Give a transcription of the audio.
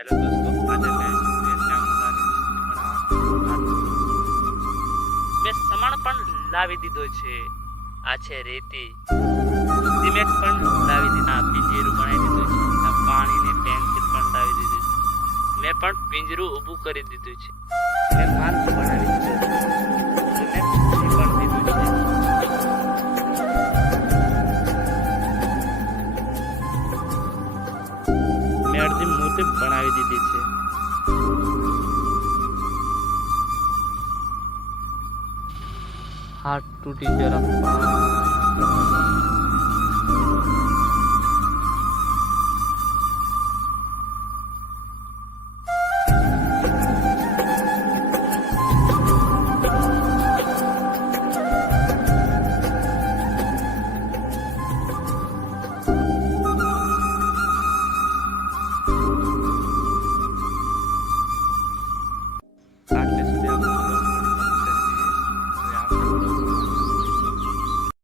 Hello દોસ્તો, આજે મેં સમાન પણ લાવી દીધો છે. આ છે રેતી, સિમેન્ટ પણ લાવી દીધું, આ પિંજરું બનાવી દીધું છે, આ પાણીની ટેન્કી પણ લાવી દીધું છે. મેં પણ પિંજરું ઊભું કરી દીધું છે. મેં માર્ગ બનાવી દીધો છે. મેં પૂછી પણ દીધું છે. મેં અડધી મૂર્તિ બનાવી દીધી છે. હાથ તૂટી જરા